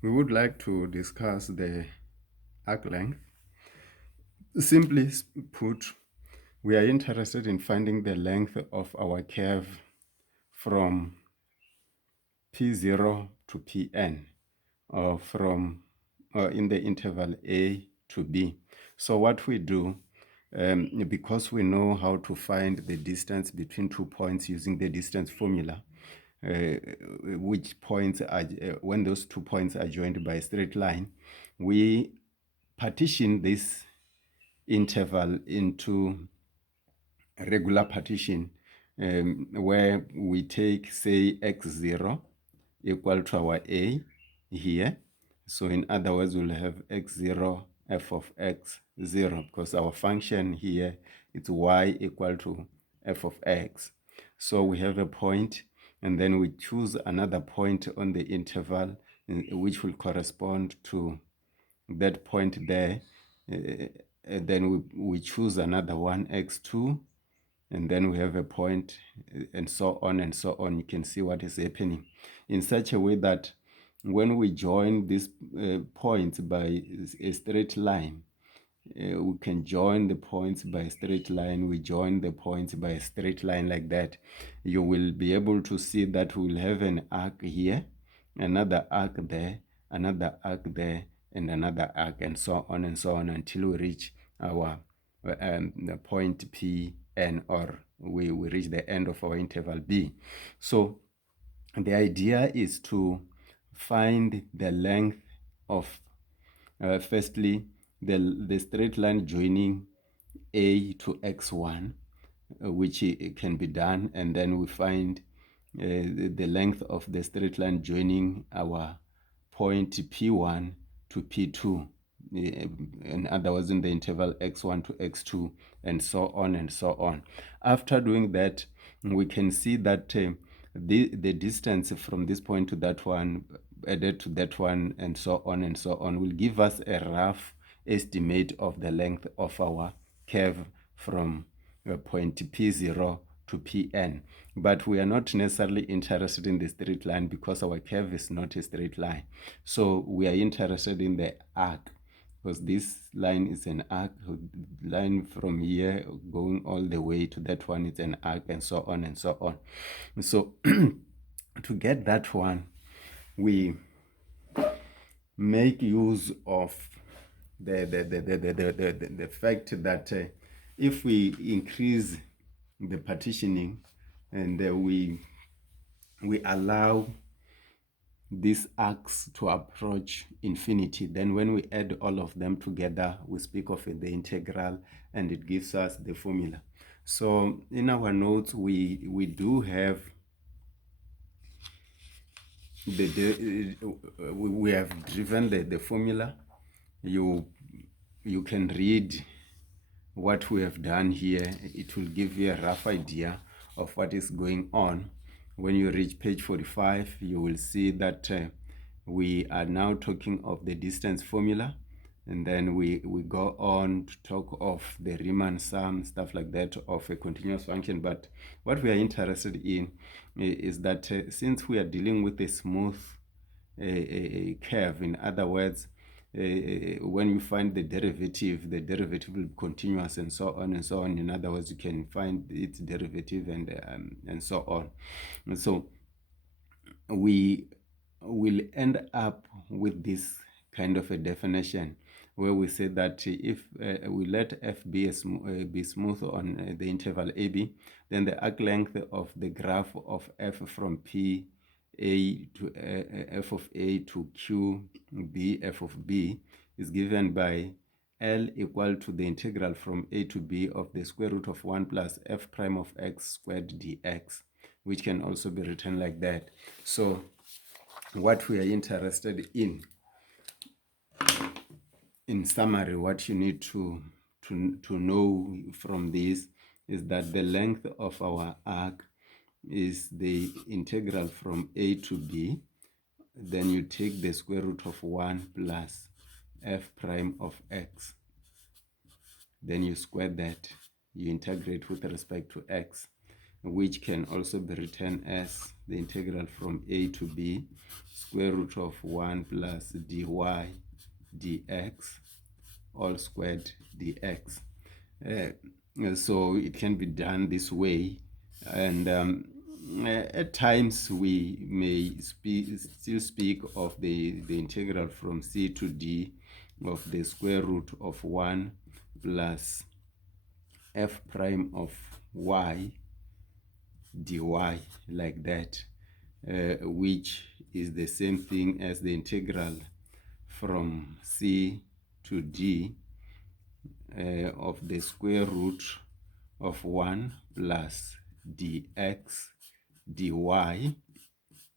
We would like to discuss the arc length. Simply put, we are interested in finding the length of our curve from P0 to Pn, or from in the interval A to B. So what we do, because we know how to find the distance between 2 points using the distance formula, which points are, when those 2 points are joined by a straight line, we partition this interval into a regular partition, where we take, say, x0 equal to our a here. So in other words, we'll have x0 f of x0, because our function here is y equal to f of x. So we have a point, and then we choose another point on the interval, which will correspond to that point there. Then we choose another one, x2, and then we have a point, and so on and so on. You can see what is happening in such a way that when we join these points by a straight line, we can join the points by a straight line. We join the points by a straight line like that. You will be able to see that we'll have an arc here, another arc there, another arc there, and another arc, and so on until we reach our the point Pn, or we reach the end of our interval B. So the idea is to find the length of, firstly, the straight line joining A to x1, which can be done, and then we find the length of the straight line joining our point P1 to P2, in other words, in the interval x1 to x2, and so on and so on. After doing that, we can see that the distance from this point to that one added to that one, and so on, will give us a rough estimate of the length of our curve from point P0 to Pn. But we are not necessarily interested in the straight line, because our curve is not a straight line. So we are interested in the arc, because this line is an arc. Line from here going all the way to that one is an arc, and so on and so on. So to get that one, we make use of the fact that if we increase the partitioning, and we allow these arcs to approach infinity, then when we add all of them together, we speak of the integral, and it gives us the formula. So in our notes, we do have we have driven the formula. You can read what we have done here. It will give you a rough idea of what is going on. When you reach page 45, you will see that we are now talking of the distance formula, and then we go on to talk of the Riemann sum, stuff like that, of a continuous function. But what we are interested in is that since we are dealing with a smooth curve, in other words, when you find the derivative will be continuous, and so on and so on. In other words, you can find its derivative, and so on. And so we will end up with this kind of a definition, where we say that if we let f be smooth on the interval AB, then the arc length of the graph of f from P A to f of A to Q B f of B is given by L equal to the integral from A to B of the square root of 1 plus f prime of x squared dx, which can also be written like that. So what we are interested in summary, what you need to know from this is that the length of our arc is the integral from A to B. Then you take the square root of 1 plus f prime of x. Then you square that, you integrate with respect to x. which can also be written as the integral from a to b square root of 1 plus dy dx all squared dx. So it can be done this way, and at times we may still speak of the integral from c to d of the square root of 1 plus f prime of y dy, like that, which is the same thing as the integral from c to d of the square root of 1 plus dx dy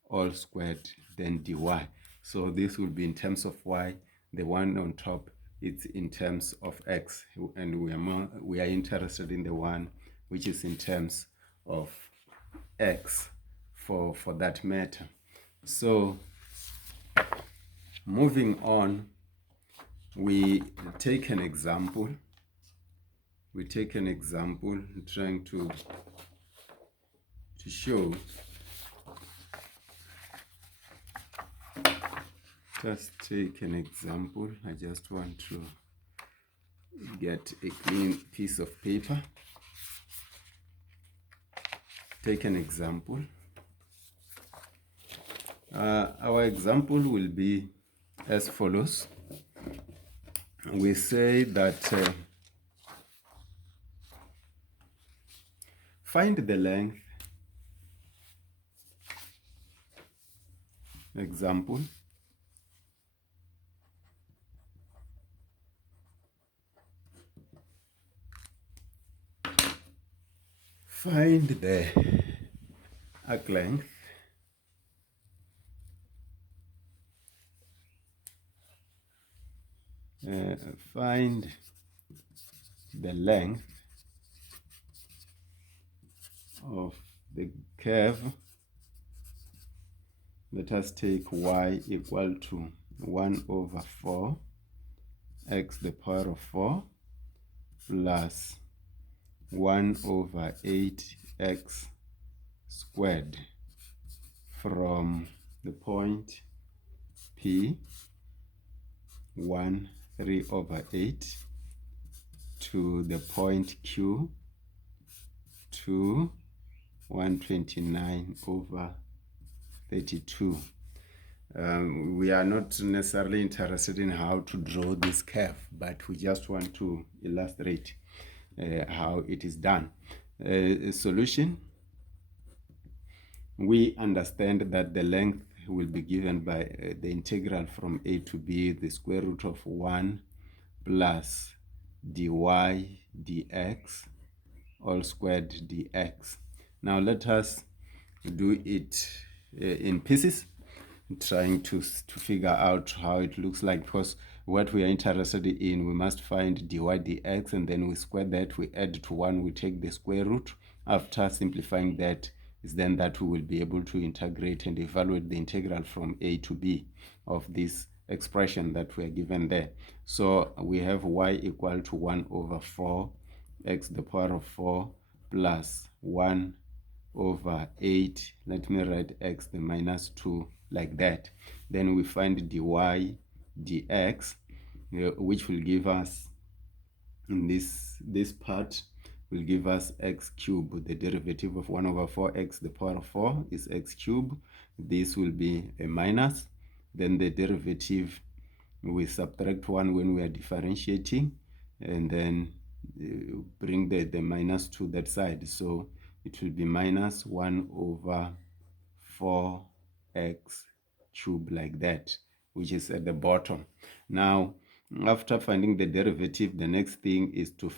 all squared, then dy. So this will be in terms of y. The one on top, it's in terms of x, and we are interested in the one which is in terms of x for that matter. So moving on, we take an example. Trying to show. Just take an example. I just want to get a clean piece of paper. Take an example. Our example will be as follows. We say that find the length. Example. Find the arc length find the length of the curve. Let us take y equal to 1 over 4 x the power of 4 plus 1 over 8x squared from the point P 1 3 over 8 to the point Q 2 129 over 32. We are not necessarily interested in how to draw this curve, but we just want to illustrate how it is done. Solution. We understand that the length will be given by the integral from a to b, the square root of 1 plus dy dx all squared dx. Now let us do it in pieces, trying to figure out how it looks like, because what we are interested in, we must find dy dx, and then we square that, we add to 1, we take the square root. After simplifying that, is then that we will be able to integrate and evaluate the integral from a to b of this expression that we are given there. So we have y equal to 1 over 4 x the power of 4 plus 1 over 8. Let me write x the minus 2 like that. Then we find dy dx, which will give us, in this part, will give us x cubed. The derivative of 1 over 4x the power of 4 is x cubed. This will be a minus. Then the derivative, we subtract 1 when we are differentiating, and then bring the minus to that side. So it will be minus 1 over 4x cubed, like that, which is at the bottom. Now, after finding the derivative, the next thing is to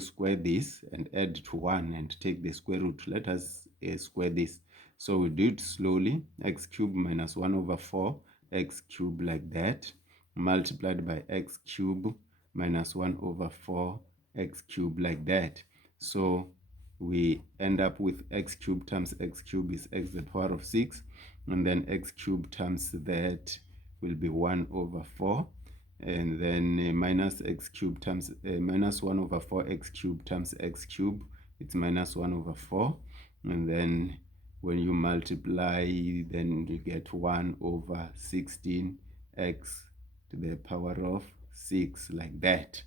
square this and add to 1 and take the square root. Let us square this. So we do it slowly. X cubed minus 1 over 4 x cubed, like that, multiplied by x cubed minus 1 over 4 x cubed, like that. So we end up with x cubed times x cubed is x to the power of 6, and then x cubed times that will be 1 over 4, and then minus x cubed times minus 1 over 4 x cubed times x cubed it's minus 1 over 4. And then when you multiply, then you get 1 over 16x to the power of 6, like that.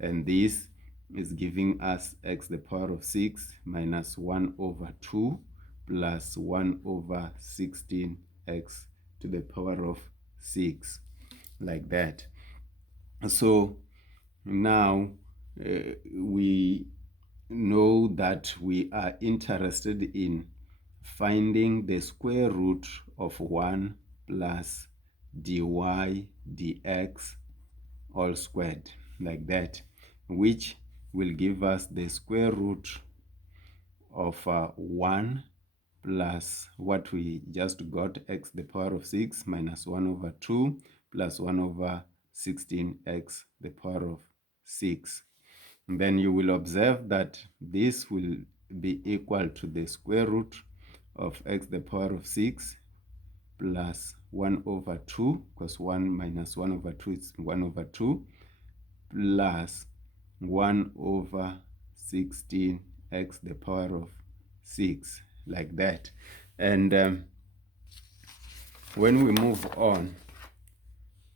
And this is giving us x to the power of 6 minus 1 over 2 plus 1 over 16x to the power of 6, like that. So now we know that we are interested in finding the square root of 1 plus dy dx all squared, like that, which will give us the square root of 1 plus what we just got, x to the power of 6 minus 1 over 2 plus 1 over 16x the power of 6. And then you will observe that this will be equal to the square root of x to the power of 6 plus 1 over 2, because 1 minus 1 over 2 is 1 over 2, plus 1 over 16x to the power of 6, like that. And when we move on,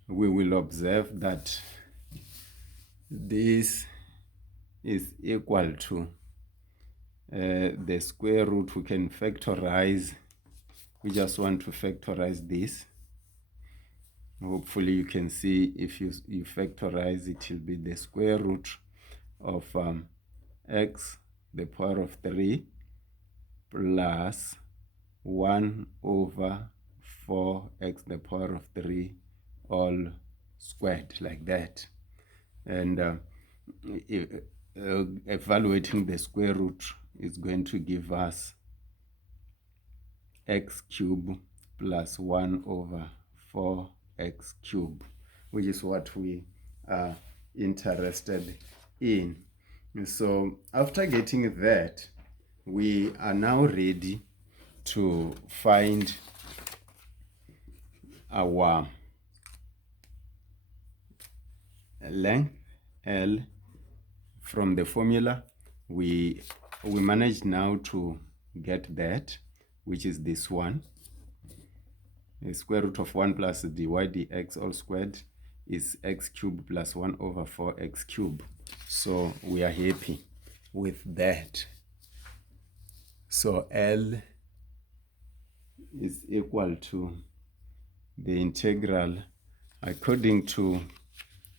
we will observe that this is equal to the square root. We can factorize. We just want to factorize this. Hopefully you can see if you factorize, it will be the square root of x the power of 3 plus 1 over 4x the power of 3 all squared, like that. And evaluating the square root is going to give us x cubed plus 1 over 4x cubed, which is what we are interested in. So after getting that, we are now ready to find our length L from the formula. We managed now to get that, which is this one. The square root of 1 plus dy dx all squared is x cubed plus 1 over 4x cubed. So we are happy with that. So L is equal to the integral according to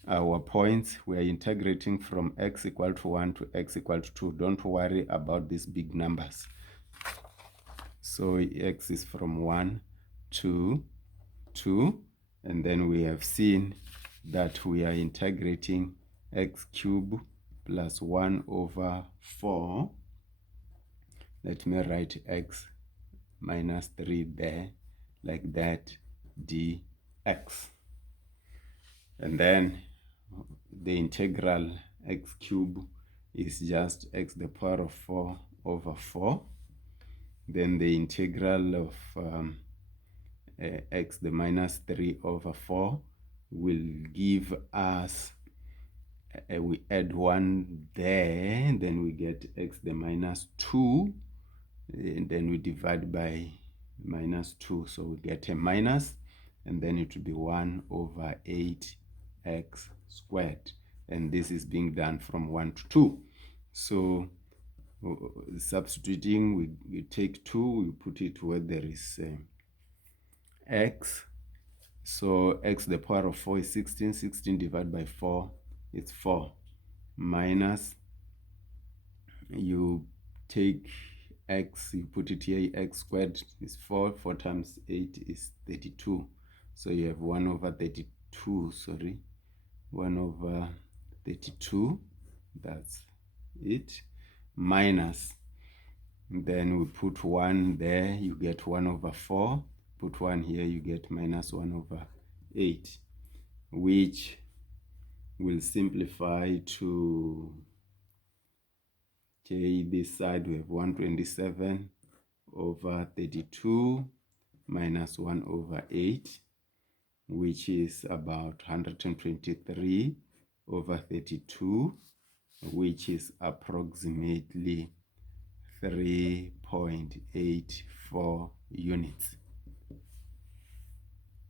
our points. We are integrating from x equal to 1 to x equal to 2. Don't worry about these big numbers. So x is from 1 to 2, and then we have seen that we are integrating x cubed plus 1 over 4. Let me write x minus 3 there, like that, dx. And then the integral x cubed is just x to the power of 4 over 4. Then the integral of x to the minus 3 over 4 will give us, we add 1 there, then we get x to the minus 2, and then we divide by minus 2, so we get a minus, and then it will be 1 over 8x squared. And this is being done from 1 to 2. So substituting, we take 2, we put it where there is x. So x to the power of 4 is 16. 16 divided by 4 is 4. Minus, you take x, you put it here, x squared is 4. 4 times 8 is 32. So you have 1 over 32, 1 over 32, that's it, minus, then we put 1 there, you get 1 over 4, put 1 here, you get minus 1 over 8, which will simplify to, okay, this side we have 127 over 32 minus 1 over 8, which is about 123 over 32, which is approximately 3.84 units.